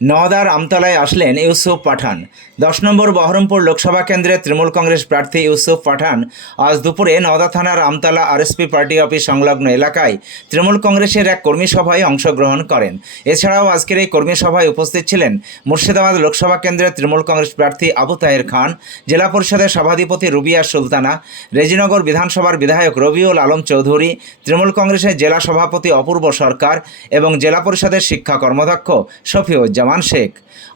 নওদার আমতলায় আসলেন ইউসুফ পাঠান। দশ নম্বর বহরমপুর লোকসভা কেন্দ্রের তৃণমূল কংগ্রেস প্রার্থী ইউসুফ পাঠান আজ দুপুরে নওদা থানার আমতলা আরএসপি পার্টি অফিস সংলগ্ন এলাকায় তৃণমূল কংগ্রেসের এক কর্মী সভায় অংশগ্রহণ করেন। এছাড়াও আজকের এই কর্মী সভায় উপস্থিত ছিলেন মুর্শিদাবাদ লোকসভা কেন্দ্রের তৃণমূল কংগ্রেস প্রার্থী আবু তাহের খান, জেলা পরিষদের সভাধিপতি রুবিয়া সুলতানা, রেজিনগর বিধানসভার বিধায়ক রবিউল আলম চৌধুরী, তৃণমূল কংগ্রেসের জেলা সভাপতি অপূর্ব সরকার এবং জেলা পরিষদের শিক্ষা কর্মদক্ষ শফিউজ্জামান। শেখ।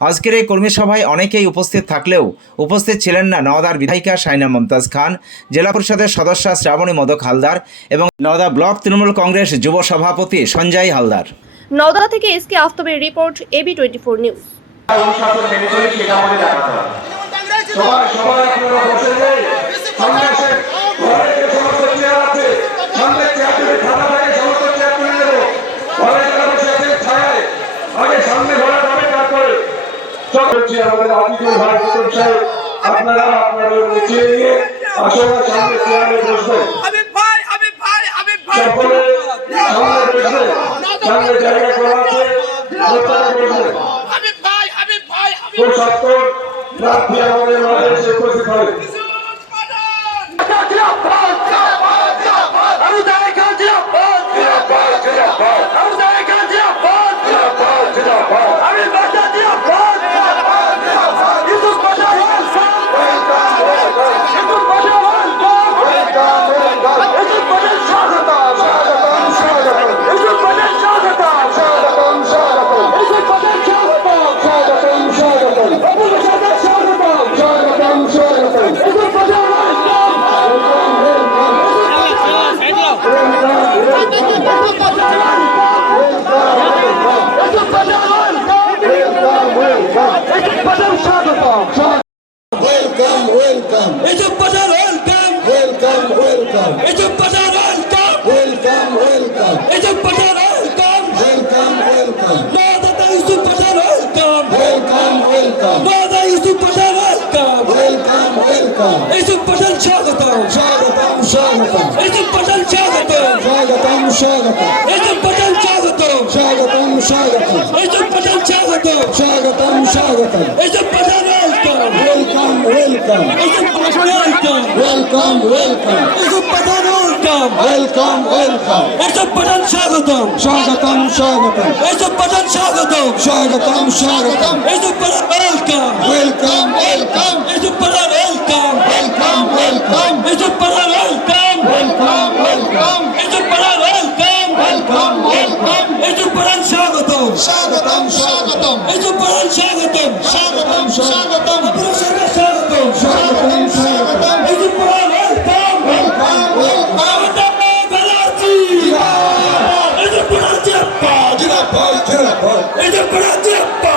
আজকের এই কর্মী সভায় অনেকেই উপস্থিত থাকলেও উপস্থিত ছিলেন না নওদার বিধায়িকা সাইনা মমতাজ খান জেলা পরিষদের সদস্য শ্রাবণী মদক হালদার এবং নওদা ব্লক তৃণমূল কংগ্রেস যুব সভাপতি সঞ্জয় হালদার। নওদা থেকে SK আফতাবের report AB twenty four news. বসে যাই সকলকে আমাদের আদিজুল ভাই সাহেব আপনারা আপনাদের নিচে নিয়ে আসলে সামনে চেয়ারে বসবে। সকলে সামনে বসবে। সামনে জায়গা করা আছে প্রত্যেকে বসবে খুব সত্তর প্রার্থী আমাদের মাঝে স্বাগতম স্বাগতম স্বাগতম ইউসুফ পাশার স্বাগতম স্বাগতম স্বাগতম ইউসুফ পাশার স্বাগতম স্বাগতম স্বাগতম ইউসুফ পাশার স্বাগতম স্বাগতম স্বাগতম ইউসুফ পাশার ওয়েলকাম ওয়েলকাম ওয়েলকাম ইউসুফ পাশার ওয়েলকাম ওয়েলকাম ওয়েলকাম ইউসুফ পাশার ওয়েলকাম ওয়েলকাম ওয়েলকাম ইউসুফ পাশার স্বাগতম স্বাগতম স্বাগতম ইউসুফ পাশার স্বাগতম স্বাগতম স্বাগতম Yusuf chega tão chega tão chega tão bruno é o sexto chega Jonathan, Jonathan, Jonathan. Ele é pra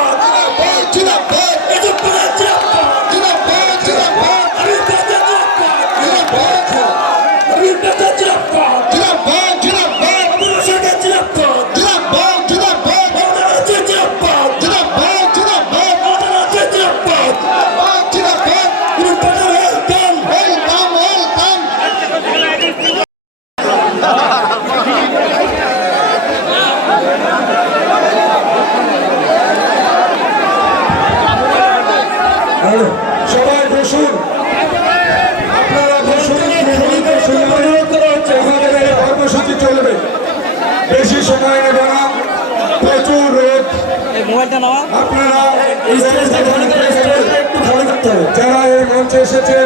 মোবাইলটা নেওয়া? আপনারা স্টেজটা একটু ভালো করতে হবে যারা এই মঞ্চে এসেছে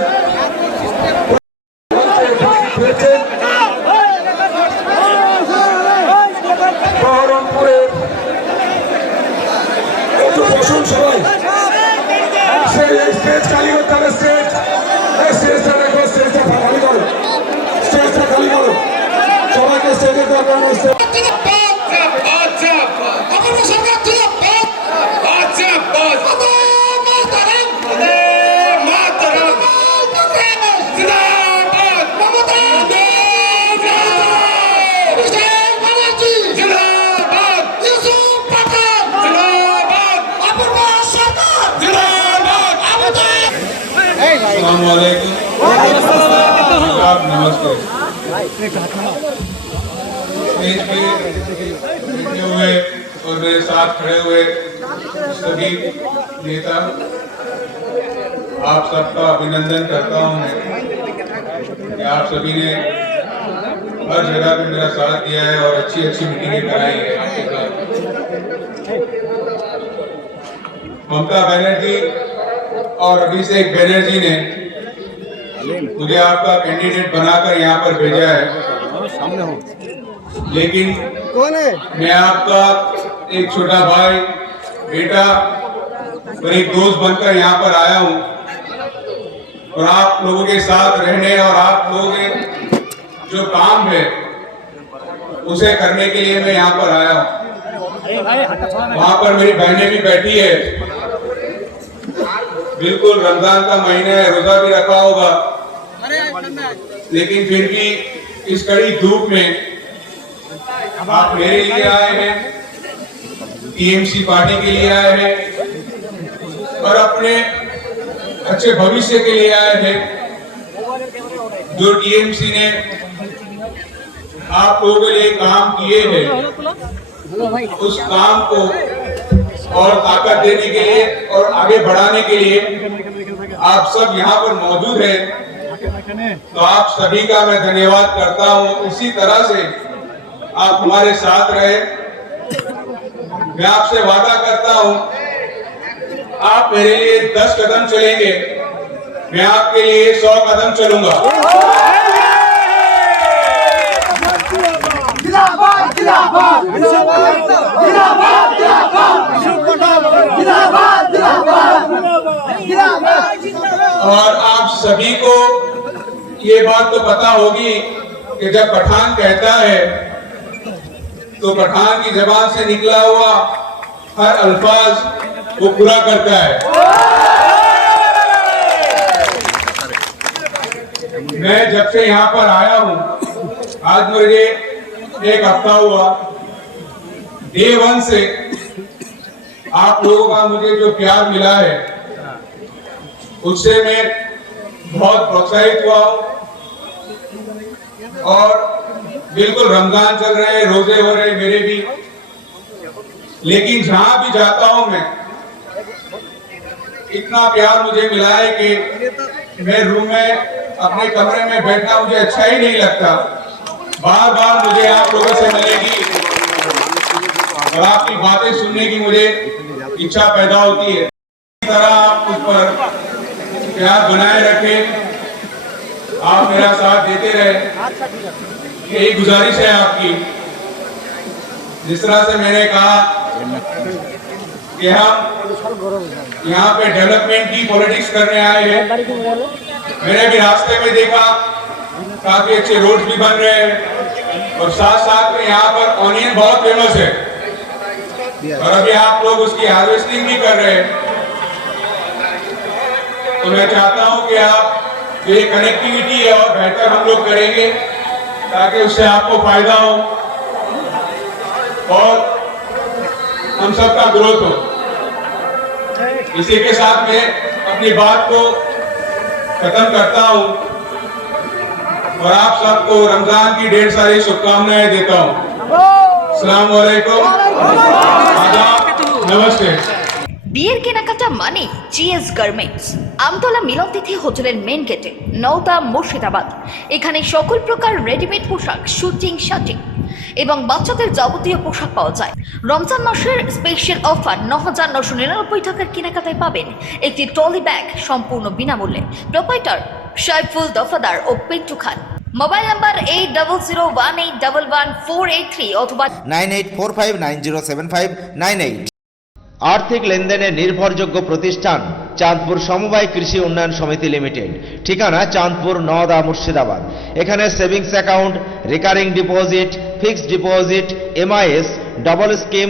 वालेकुम आप नमस्ते। स्टेज पे बैठे हुए और मेरे साथ खड़े हुए सभी नेता, आप सबका अभिनंदन करता हूँ मैं आप सभी ने हर जगह पे मेरा साथ दिया है और अच्छी अच्छी मीटिंगें कराई है आपके साथ। ममता बनर्जी और अभिषेक बनर्जी ने मुझे आपका कैंडिडेट बनाकर यहाँ पर भेजा है। लेकिन कौन है? मैं आपका एक छोटा भाई बेटा और एक दोस्त बनकर यहाँ पर आया हूँ। और आप लोगों के साथ रहने और आप लोगों के जो काम है उसे करने के लिए मैं यहाँ पर आया हूँ। वहाँ पर मेरी बहनें भी बैठी है। बिल्कुल रमज़ान का महीना है रोजा भी रखा होगा। लेकिन फिर भी इस कड़ी धूप में आप मेरे लिए आए हैं टीएमसी पार्टी के लिए आए हैं और अपने अच्छे भविष्य के लिए आए हैं जो टीएमसी ने आप लोगों के लिए काम किए हैं उस काम को और ताकत देने के लिए और आगे बढ़ाने के लिए आप सब यहाँ पर मौजूद हैं। तो आप सभी का मैं धन्यवाद करता हूँ। इसी तरह से आप हमारे साथ रहे। मैं आपसे वादा करता हूँ, आप मेरे लिए दस कदम चलेंगे। मैं आपके लिए सौ कदम चलूँगा। और आप सभी को ये बात तो पता होगी कि जब पठान कहता है तो पठान की जबान से निकला हुआ हर अल्फाज वो पूरा करता है। मैं जब से यहाँ पर आया हूँ, आज मुझे एक हफ़्ता हुआ। डे वन से आप लोगों का मुझे जो प्यार मिला है उससे मैं बहुत प्रोत्साहित हुआ और बिल्कुल रमज़ान चल रहे हैं, रोज़े हो रहे मेरे भी। लेकिन जहाँ भी जाता हूँ मैं, इतना प्यार मुझे मिला है कि मैं रूम में, अपने कमरे में बैठना मुझे अच्छा ही नहीं लगता। बार बार मुझे आप लोगों से मिलेगी। और आपकी बातें सुनने की मुझे इच्छा पैदा होती है। तरह आप पर प्यार बनाए रखें। आप मेरा साथ देते रहे। यही गुजारिश है आपकी। जिस तरह से मैंने कहा कि हम यहाँ पे डेवलपमेंट की पॉलिटिक्स करने आए हैं। मैंने भी रास्ते में देखा। काफ़ी अच्छे रोड भी बन रहे हैं। और साथ साथ में यहाँ पर ऑनियन बहुत फ़ेमस है। और अभी आप लोग उसकी हार्वेस्टिंग भी कर रहे हैं। तो मैं चाहता हूँ कि आप ये कनेक्टिविटी है और बेहतर हम लोग करेंगे ताकि उससे आपको फ़ायदा हो और हम सबका ग्रोथ हो। इसी के साथ मैं अपनी बात को खत्म करता हूँ। और आप सबको रमजान की ढेर सारी शुभकामनाएं देता हूं अस्सलाम वालेकुम आदाब नमस्ते বিয়ের কেনাকাটা মানে জিএস গার্মেন্টস আমতলা মিলন তিথি হোটেলের মেন গেটে নওদা মুর্শিদাবাদ এখানে সকল প্রকার রেডিমেড পোশাক শুটিং শার্টিং এবং বাচ্চাদের যাবতীয় পোশাক পাওয়া যায় রমজান মাসের স্পেশাল অফার ন হাজার নশো নিরানব্বই টাকার কেনাকাটায় পাবেন একটি ট্রলি ব্যাগ সম্পূর্ণ বিনামূল্যে প্রোপাইটার সাইফুল দফাদার ও পিন্টু খান Mobile number eight double zero one eight double one four eight three অথবা nine eight four five nine zero seven five nine eight আর্থিক লেনদেনের নির্ভরযোগ্য প্রতিষ্ঠান চাঁদপুর সমবায় কৃষি উন্নয়ন সমিতি লিমিটেড। ঠিকানা চাঁদপুর নওদা মুর্শিদাবাদ। এখানে savings account recurring deposit fixed deposit MIS double scheme